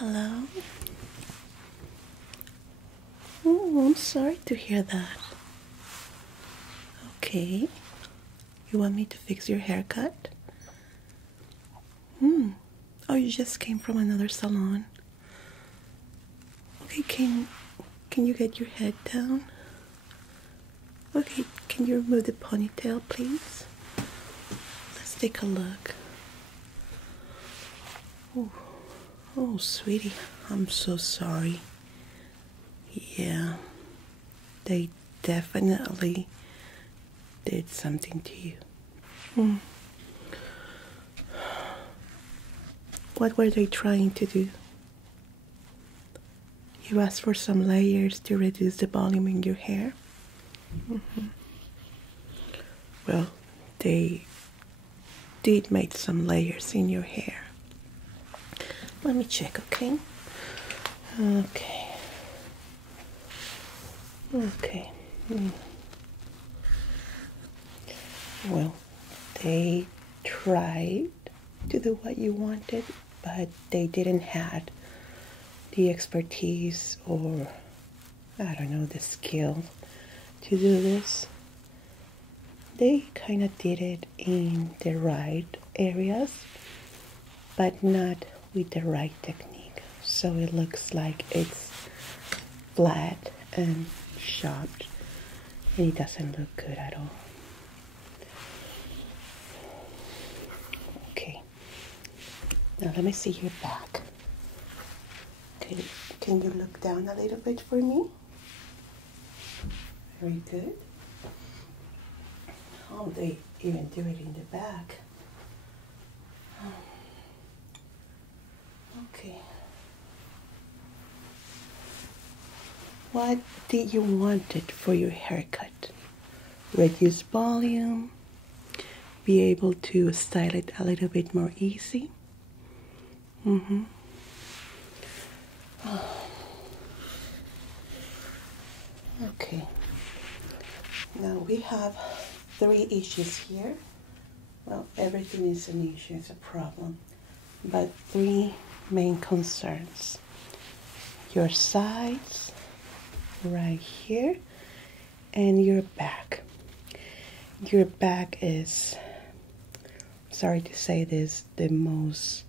Hello? Oh, I'm sorry to hear that. Okay. You want me to fix your haircut? Oh, you just came from another salon. Okay, can you get your head down? Okay, can you remove the ponytail, please? Let's take a look. Oh, sweetie, I'm so sorry. Yeah, they definitely did something to you. What were they trying to do? You asked for some layers to reduce the volume in your hair? Well, they did make some layers in your hair. Let me check, okay? Okay. Well, they tried to do what you wanted, but they didn't have the expertise or, I don't know, the skill to do this. They kind of did it in the right areas, but not with the right technique. So it looks like it's flat and chopped, and it doesn't look good at all. Okay, now let me see your back. Okay, can you look down a little bit for me? Very good. Oh, they even do it in the back. Okay. What did you want it for your haircut? Reduce volume? Be able to style it a little bit more easy? Okay. Now we have 3 issues here. Well, everything is an issue, it's a problem. But 3 main concerns. Your sides, right here, and your back. Your back is, sorry to say this, the most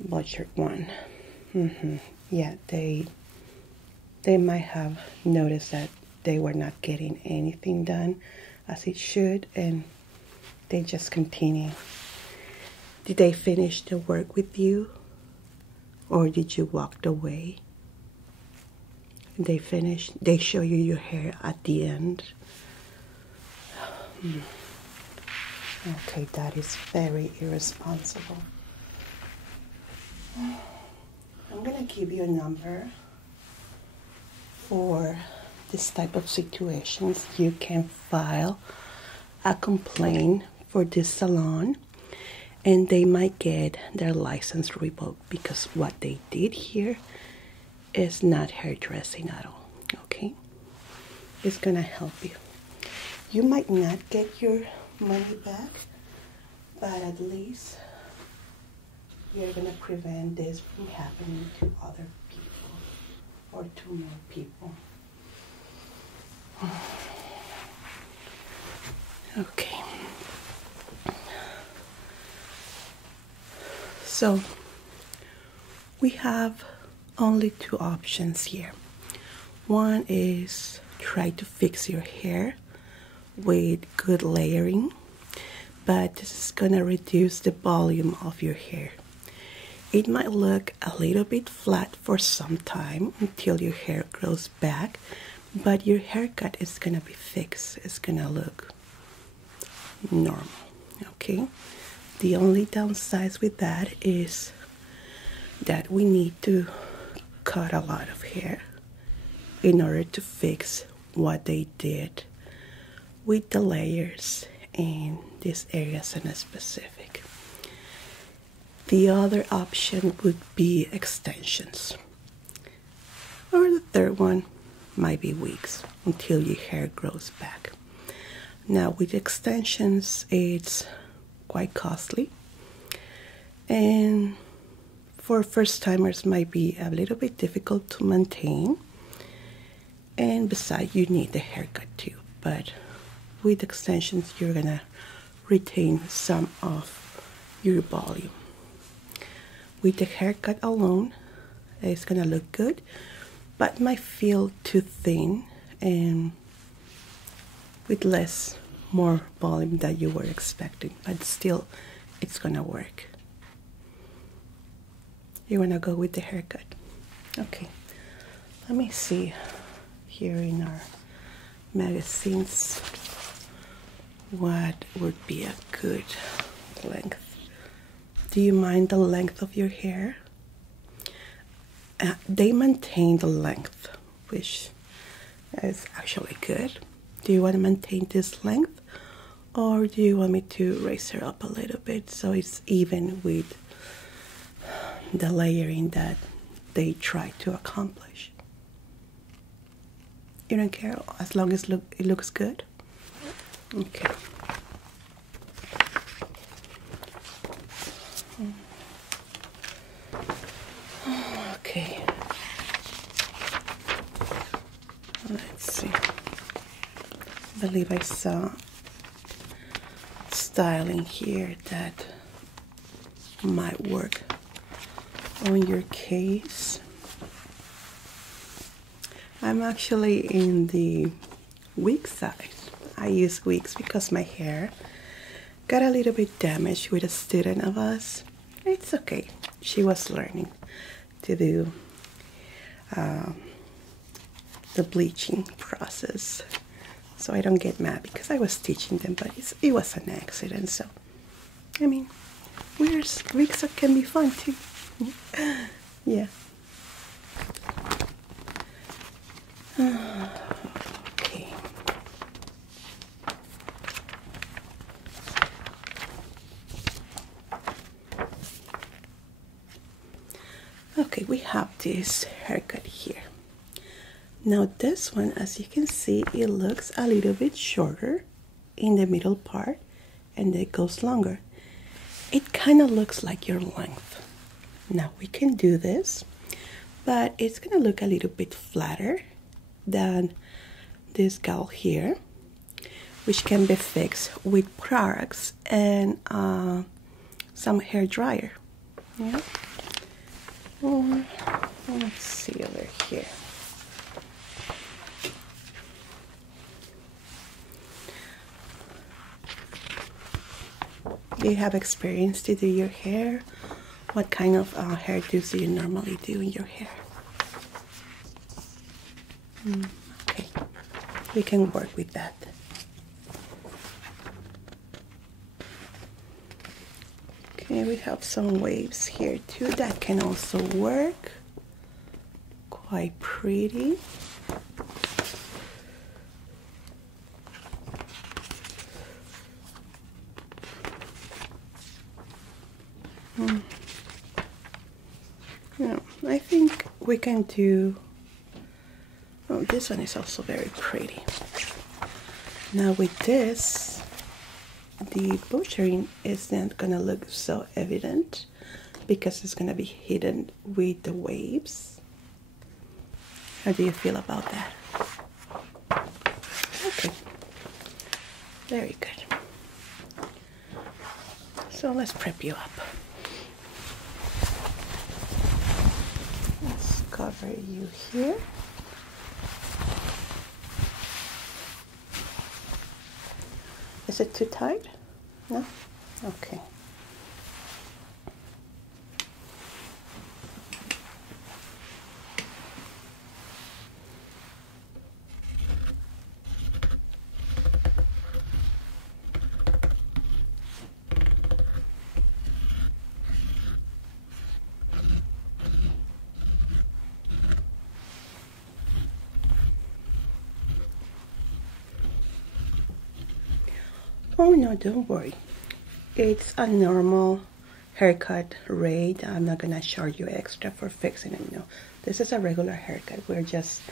butchered one. Yeah, they might have noticed that they were not getting anything done as it should, and they just continue. Did they finish the work with you, or did you walk away? They finished. They show you your hair at the end. Okay, that is very irresponsible. I'm gonna give you a number for this type of situations. You can file a complaint for this salon, and they might get their license revoked because what they did here is not hairdressing at all. Okay, it's gonna help you. You might not get your money back, but at least you're gonna prevent this from happening to other people or to more people. Okay. So we have only 2 options here. One is try to fix your hair with good layering, but this is gonna reduce the volume of your hair. It might look a little bit flat for some time until your hair grows back, but your haircut is gonna be fixed. It's gonna look normal, okay? The only downside with that is that we need to cut a lot of hair in order to fix what they did with the layers in these areas in specific. The other option would be extensions. Or the third one might be wigs until your hair grows back. Now with extensions, it's quite costly. And for first timers might be a little bit difficult to maintain. And besides, you need the haircut too. But with extensions, you're gonna retain some of your volume. With the haircut alone, it's gonna look good, but might feel too thin and with more volume than you were expecting. But still, it's gonna work. You wanna go with the haircut? Okay, let me see here in our magazines what would be a good length. Do you mind the length of your hair? They maintain the length, which is actually good. Do you want to maintain this length, or do you want me to raise her up a little bit so it's even with the layering that they try to accomplish? You don't care as long as it looks good? Okay. Okay. Let's see. I believe I saw styling here that might work on your case. I'm actually in the wig size. I use wigs because my hair got a little bit damaged with a student of us. It's okay. She was learning to do the bleaching process. So I don't get mad because I was teaching them, but it was an accident. So, I mean, wigs can be fun too. Yeah. Okay. Okay, we have this haircut here. Now this one, as you can see, it looks a little bit shorter in the middle part and it goes longer. It kind of looks like your length. Now we can do this, but it's gonna look a little bit flatter than this gal here, which can be fixed with products and some hair dryer. Yeah. Let's see over here. Do you have experience to do your hair? What kind of hairdos do you normally do in your hair? Okay, we can work with that. Okay, we have some waves here too that can also work. Quite pretty. Yeah, I think we can do. Oh, this one is also very pretty. Now with this, the butchering is not gonna look so evident because it's gonna be hidden with the waves. How do you feel about that? Okay, very good. So let's prep you up. Let's cover you here. Is it too tight? No? Okay. Oh no, don't worry. It's a normal haircut rate. I'm not gonna charge you extra for fixing it. No, this is a regular haircut. We're just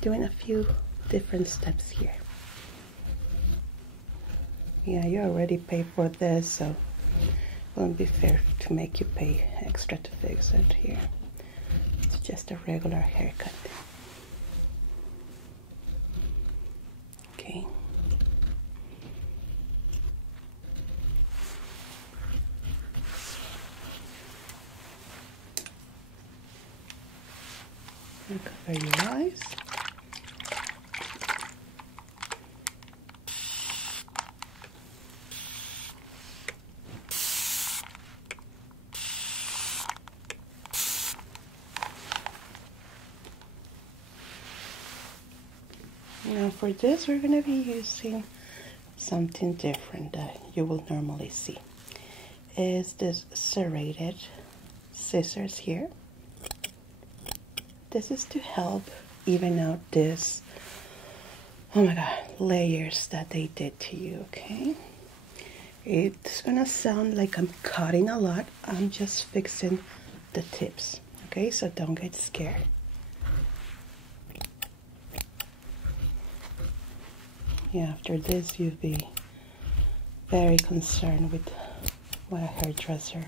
doing a few different steps here. Yeah, you already paid for this, so wouldn't be fair to make you pay extra to fix it here. It's just a regular haircut. Okay. And cover your eyes. Now for this, we're going to be using something different that you will normally see. Is this serrated scissors here. This is to help even out this, oh my god, layers that they did to you, okay? It's going to sound like I'm cutting a lot. I'm just fixing the tips, okay? So don't get scared. Yeah, after this, you'll be very concerned with what a hairdresser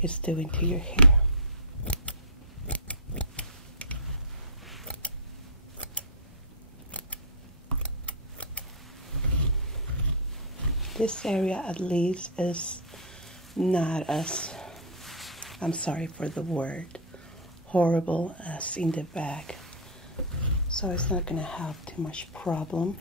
is doing to your hair. This area, at least, is not as, I'm sorry for the word, horrible as in the back. So it's not going to have too much problem.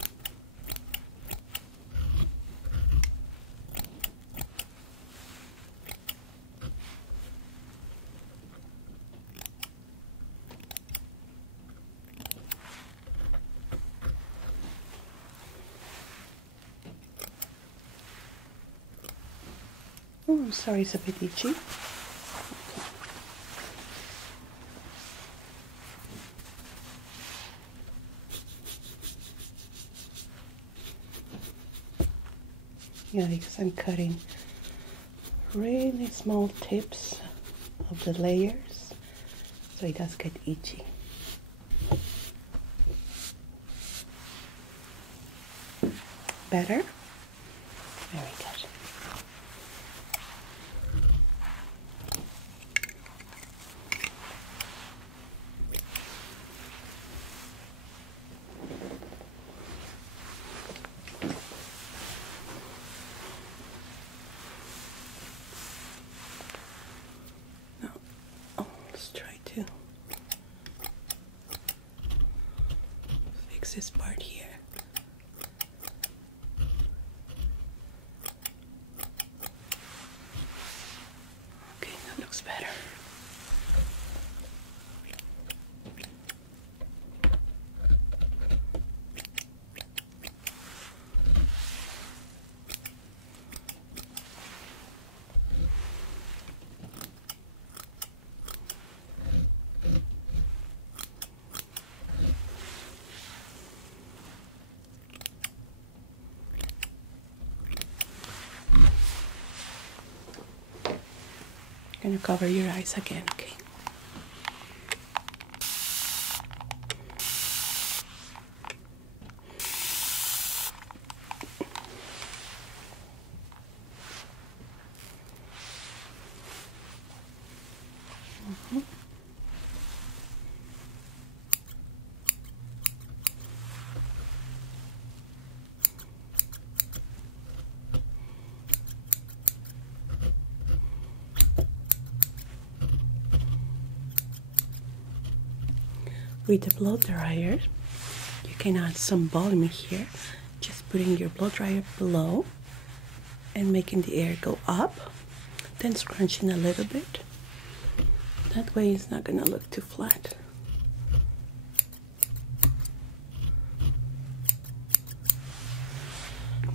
Oh, I'm sorry, it's a bit itchy. Okay. Yeah, because I'm cutting really small tips of the layers, so it does get itchy. Better? Very good. This part here. Okay, that looks better. Gonna cover your eyes again, okay? With the blow dryer, you can add some volume here, just putting your blow dryer below and making the air go up, then scrunching a little bit. That way it's not gonna look too flat.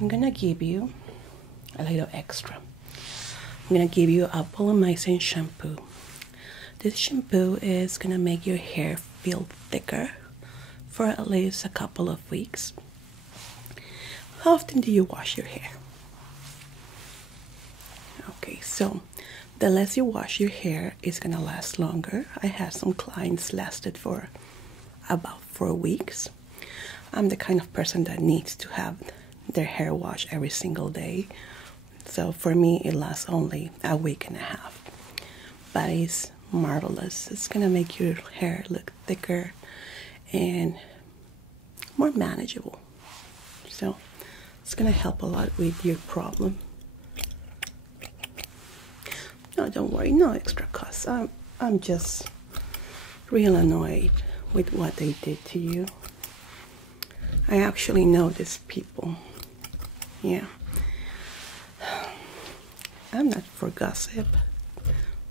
I'm gonna give you a little extra. I'm gonna give you a volumizing shampoo. This shampoo is gonna make your hair feel thicker for at least a couple of weeks. How often do you wash your hair? Okay, so the less you wash your hair, it's gonna last longer. I had some clients lasted for about 4 weeks. I'm the kind of person that needs to have their hair washed every single day. So for me, it lasts only a week and a half. But it's marvelous. It's going to make your hair look thicker and more manageable. So it's going to help a lot with your problem. No, don't worry, no extra cost. I'm just real annoyed with what they did to you. I actually know these people. Yeah. I'm not for gossip.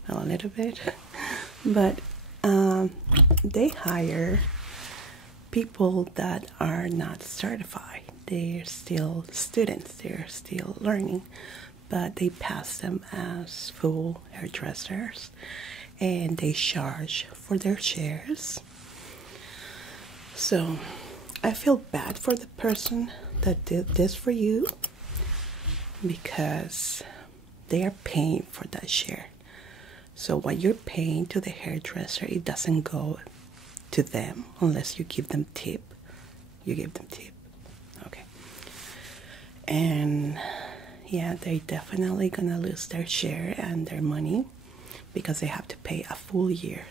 Well, a little bit. But they hire people that are not certified. They're still students. They're still learning. But they pass them as full hairdressers. And they charge for their shares. So I feel bad for the person that did this for you, because they are paying for that share. So what you're paying to the hairdresser, it doesn't go to them unless you give them tip. You give them tip. Okay. And yeah, they're definitely gonna lose their share and their money because they have to pay a full year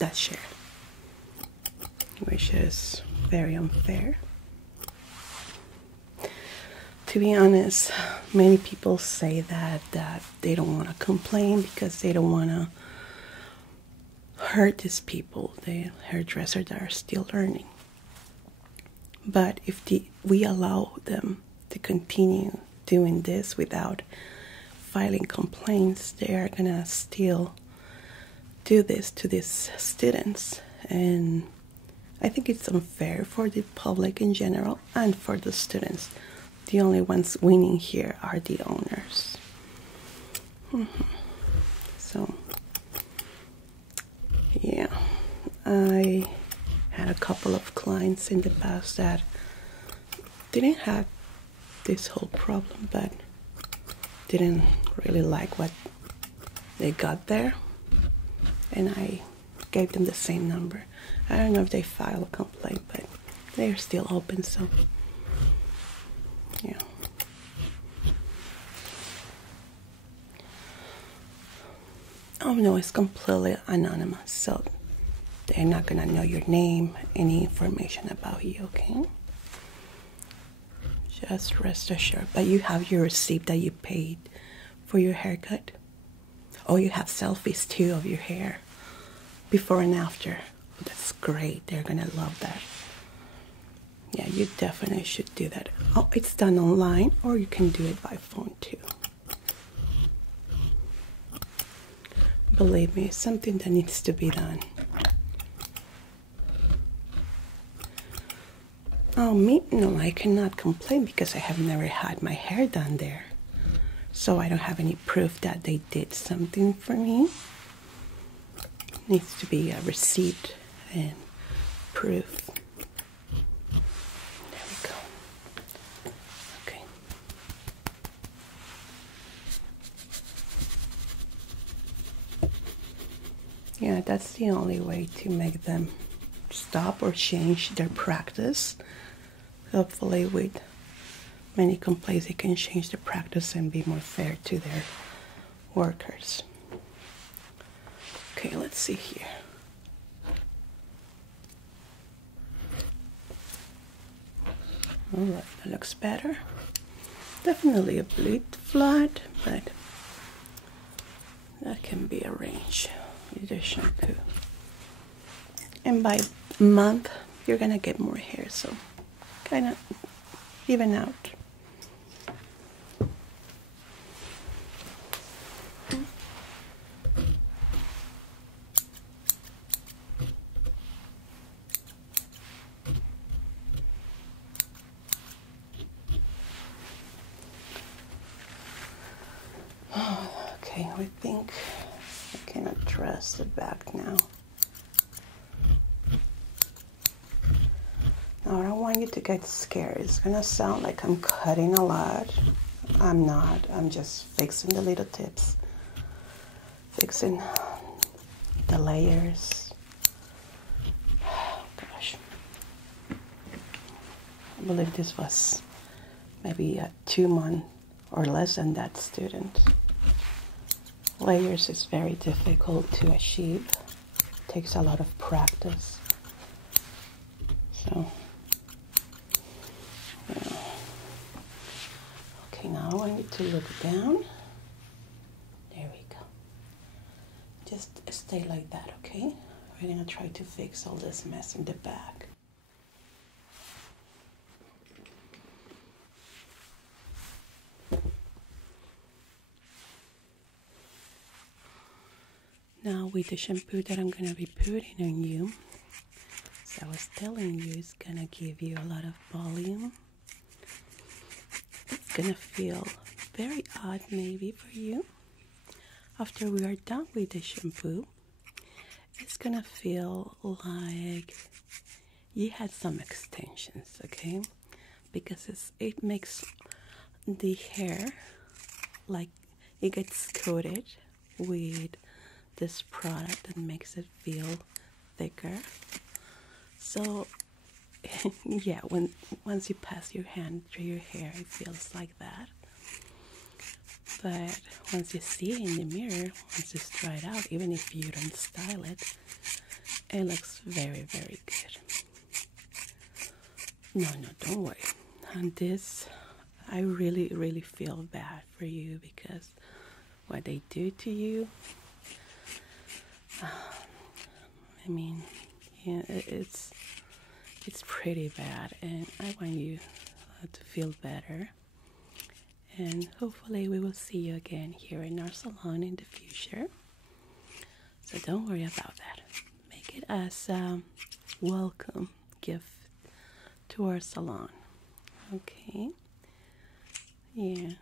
that share, which is very unfair. To be honest, many people say that they don't want to complain because they don't want to hurt these people, the hairdressers that are still learning. But if we allow them to continue doing this without filing complaints, they are going to still do this to these students. And I think it's unfair for the public in general and for the students. The only ones winning here are the owners. So, yeah, I had a couple of clients in the past that didn't have this whole problem, but didn't really like what they got there. And I gave them the same number. I don't know if they filed a complaint, but they're still open, so yeah. Oh no, it's completely anonymous, so they're not gonna know your name, any information about you, okay? Just rest assured. But you have your receipt that you paid for your haircut. Oh, you have selfies too of your hair, before and after. That's great. They're gonna love that. Yeah, you definitely should do that. Oh, it's done online, or you can do it by phone too. Believe me, it's something that needs to be done. Oh, me? No, I cannot complain because I have never had my hair done there. So I don't have any proof that they did something for me. Needs to be a receipt and proof. There we go. Okay. Yeah, that's the only way to make them stop or change their practice. Hopefully with many complaints they can change the practice and be more fair to their workers. Okay, let's see here. Alright, that looks better. Definitely a bit flat, but that can be arranged with the shampoo. And by month, you're gonna get more hair, so kind of even out. Okay, I think I can address the back now. Now, I don't want you to get scared. It's gonna sound like I'm cutting a lot. I'm not. I'm just fixing the little tips. Fixing the layers. Gosh. I believe this was maybe a 2-month or less than that, student. Layers is very difficult to achieve. It takes a lot of practice. So, yeah. Okay, now I need to look down. There we go. Just stay like that, okay? We're gonna try to fix all this mess in the back. Now with the shampoo that I'm gonna be putting on you, as I was telling you, it's gonna give you a lot of volume. It's gonna feel very odd maybe for you. After we are done with the shampoo, it's gonna feel like you had some extensions, okay? Because it makes the hair like it gets coated with this product that makes it feel thicker. So yeah, once you pass your hand through your hair, it feels like that. But once you see it in the mirror, once it's dried out, even if you don't style it, it looks very, very good. No, don't worry. And this, I really, really feel bad for you because what they do to you, I mean, yeah, it's pretty bad, and I want you to feel better. And hopefully we will see you again here in our salon in the future. So don't worry about that. Make it as a welcome gift to our salon. Okay? Yeah.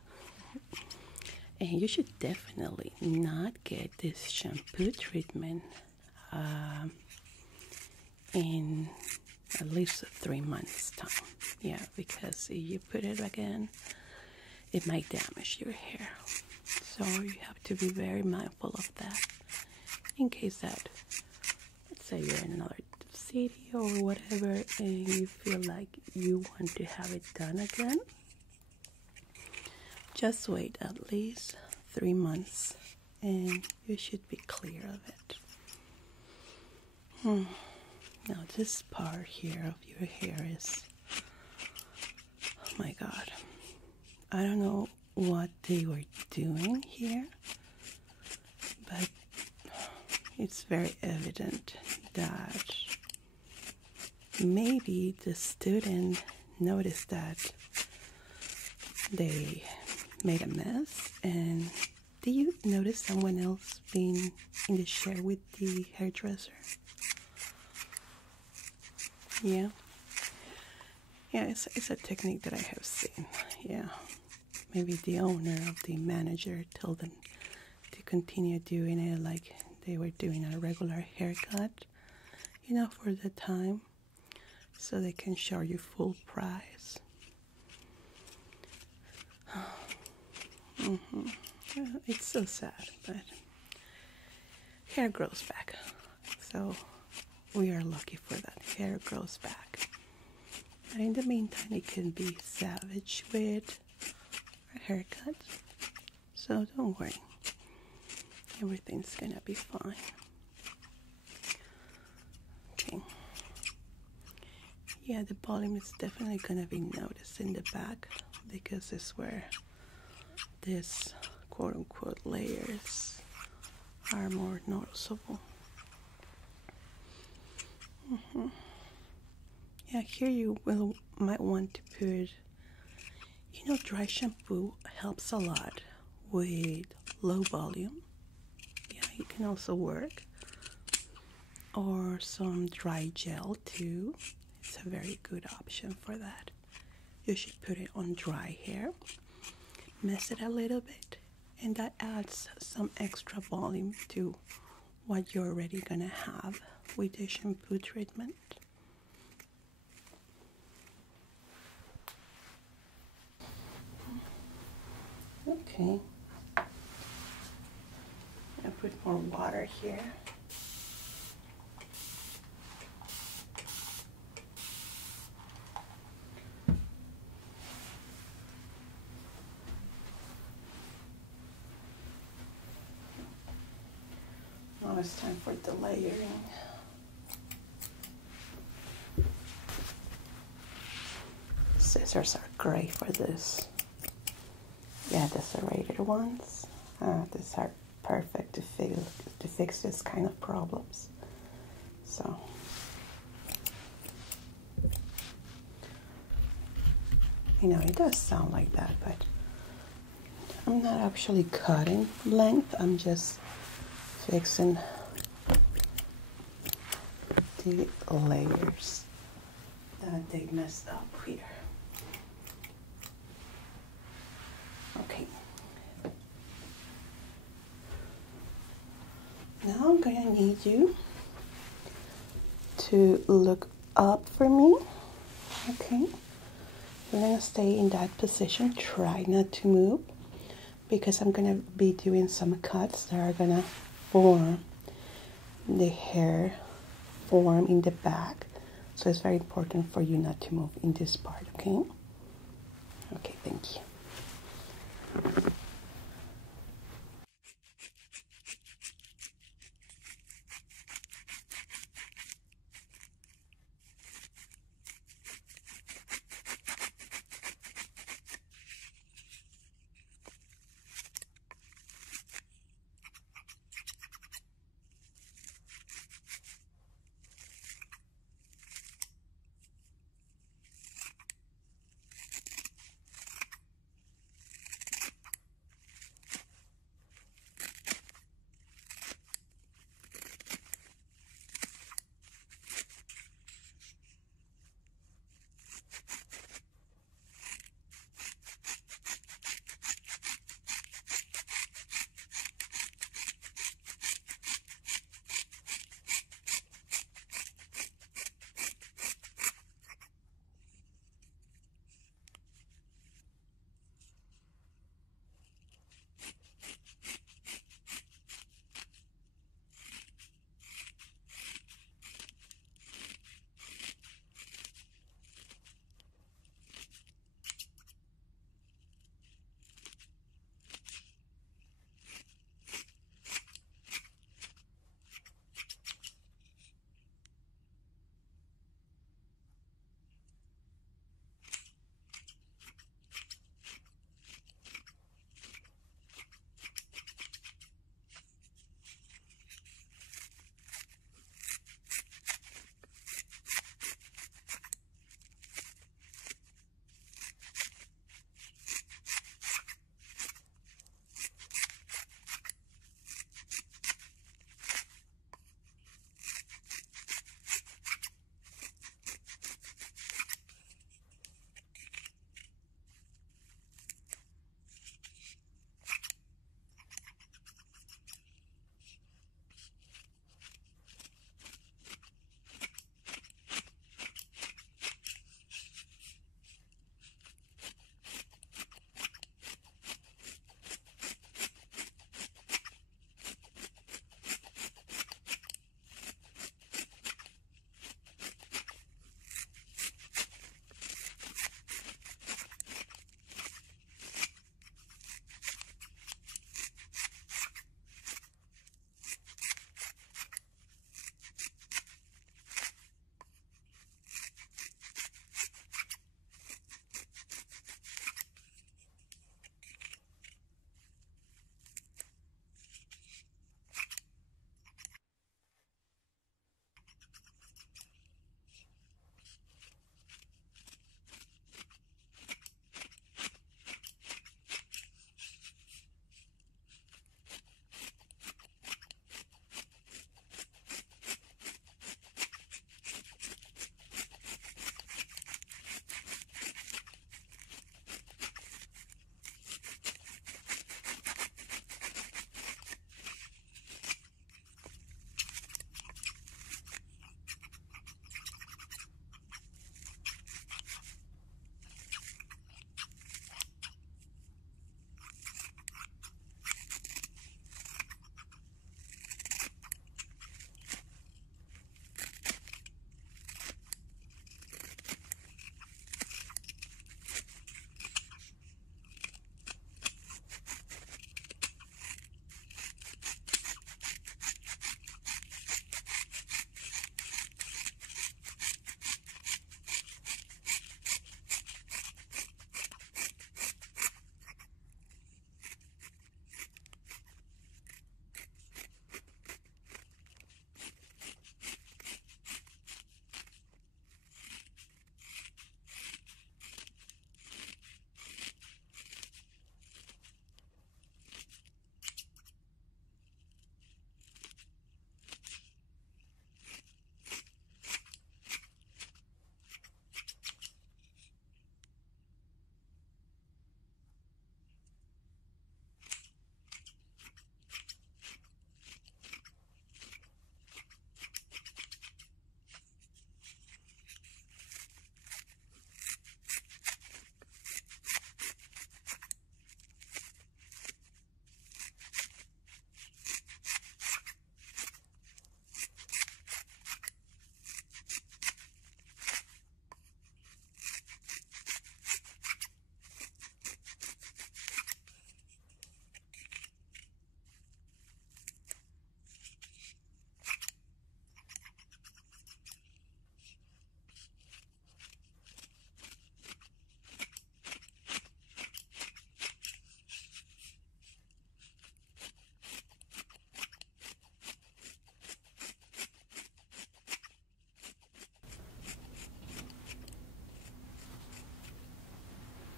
And you should definitely not get this shampoo treatment in at least 3 months time. Yeah, because if you put it again, it might damage your hair. So you have to be very mindful of that. In case that, let's say you're in another city or whatever and you feel like you want to have it done again, just wait at least 3 months and you should be clear of it. Now this part here of your hair is, oh my God, I don't know what they were doing here, but it's very evident that maybe the student noticed that they made a mess. And do you notice someone else being in the chair with the hairdresser? Yeah. Yeah, it's a technique that I have seen. Yeah. Maybe the owner of the manager told them to continue doing it like they were doing a regular haircut, you know, for the time, so they can charge you full price. Yeah, it's so sad, but hair grows back. So we are lucky for that. Hair grows back. But in the meantime, it can be savage with a haircut. So don't worry. Everything's gonna be fine. Okay. Yeah, the volume is definitely gonna be noticed in the back because it's where this quote-unquote layers are more noticeable. Yeah, here you might want to put, you know, dry shampoo helps a lot with low volume. Yeah, it can also work. Or some dry gel too. It's a very good option for that. You should put it on dry hair, mess it a little bit, and that adds some extra volume to what you're already gonna have with the shampoo treatment. Okay, I put more water here. it's time for the layering. Scissors are great for this. Yeah, the serrated ones. These are perfect to fix this kind of problems. So, you know, it does sound like that, but I'm not actually cutting length. I'm just fixing the layers that they messed up here. Okay. Now I'm gonna need you to look up for me. Okay. You're gonna stay in that position. Try not to move because I'm gonna be doing some cuts that are gonna form the hair form in the back. So it's very important for you not to move in this part, okay? Okay, thank you.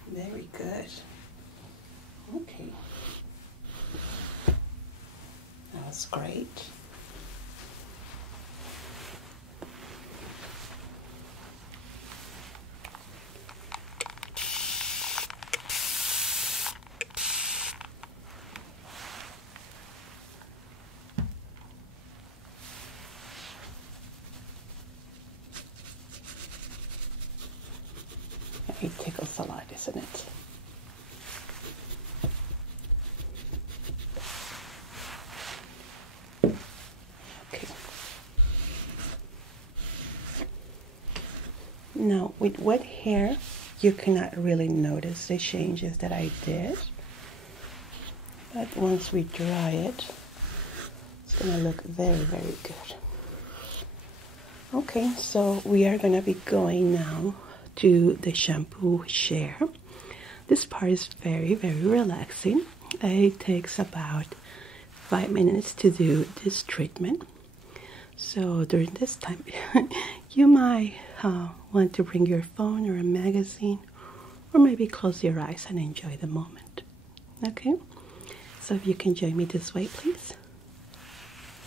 Very good. Okay. That was great. It tickles a lot, isn't it? Okay. Now, with wet hair, you cannot really notice the changes that I did. But once we dry it, it's going to look very, very good. Okay, so we are going to be going now to the shampoo share. This part is very, very relaxing. It takes about 5 minutes to do this treatment. So during this time, you might want to bring your phone or a magazine, or maybe close your eyes and enjoy the moment. Okay? So if you can join me this way, please.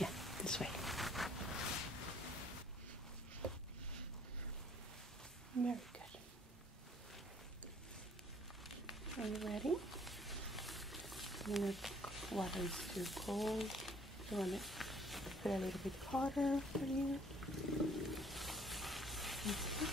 Yeah, this way. Very good. Are you ready? Water is too cold. You want it to put a little bit hotter for you. Okay.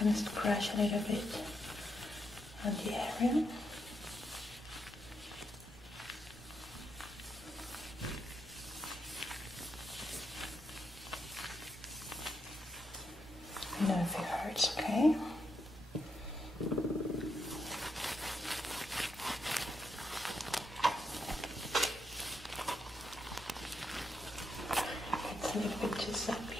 I'm going to scratch a little bit on the area. I know if it hurts, okay? It's a little bit too soppy.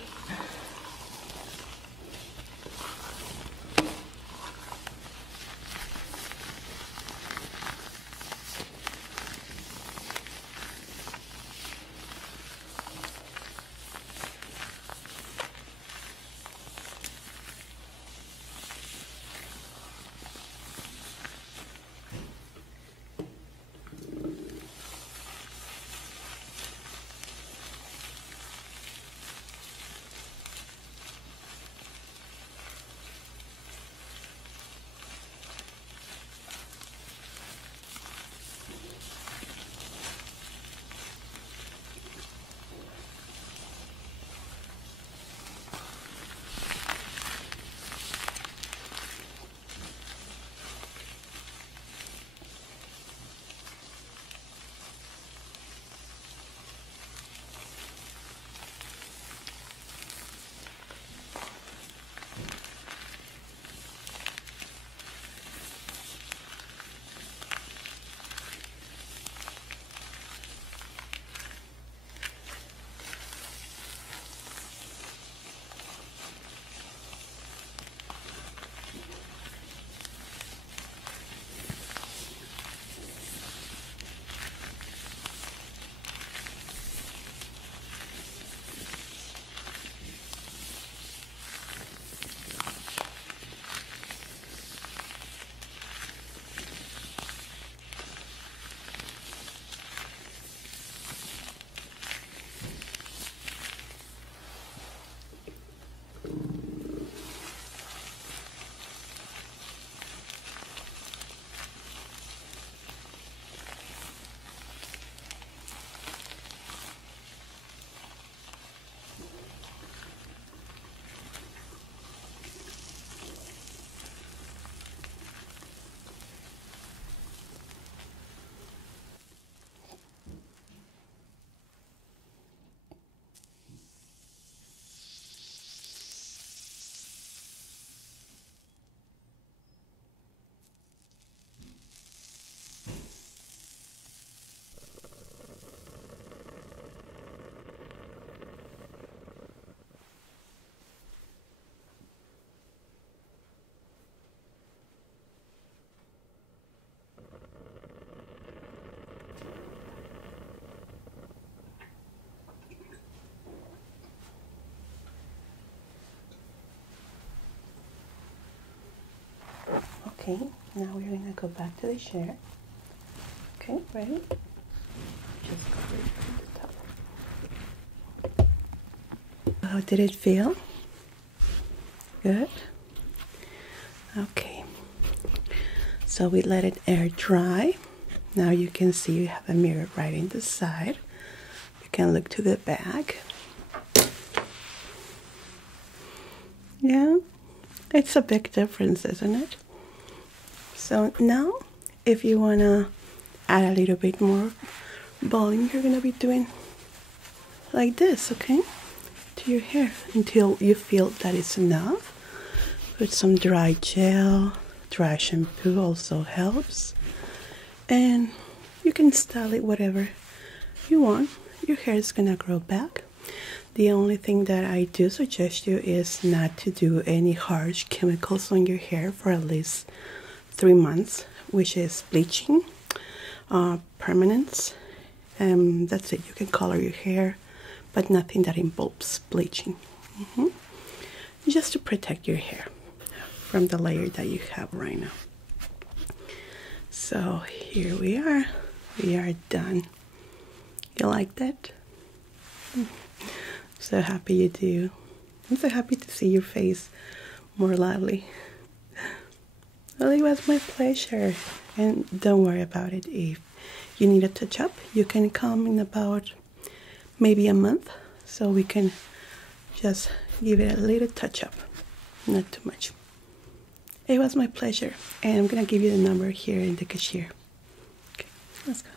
Okay, now we're gonna go back to the chair. Okay, ready? Just cover it from the top. How did it feel? Good? Okay. So we let it air dry. Now you can see you have a mirror right in the side. You can look to the back. Yeah, it's a big difference, isn't it? So now, if you want to add a little bit more volume, you're going to be doing like this, okay? To your hair until you feel that it's enough. Put some dry gel, dry shampoo also helps. And you can style it whatever you want. Your hair is going to grow back. The only thing that I do suggest you is not to do any harsh chemicals on your hair for at least 3 months, which is bleaching, permanence, and that's it. You can color your hair, but nothing that involves bleaching. Just to protect your hair from the layer that you have right now. So here we are done. You like that? So happy you do. I'm so happy to see your face more lively. Well, it was my pleasure. And don't worry about it. If you need a touch-up, you can come in about maybe a month, so we can just give it a little touch-up. Not too much. It was my pleasure. And I'm gonna give you the number here in the cashier. Okay, let's go.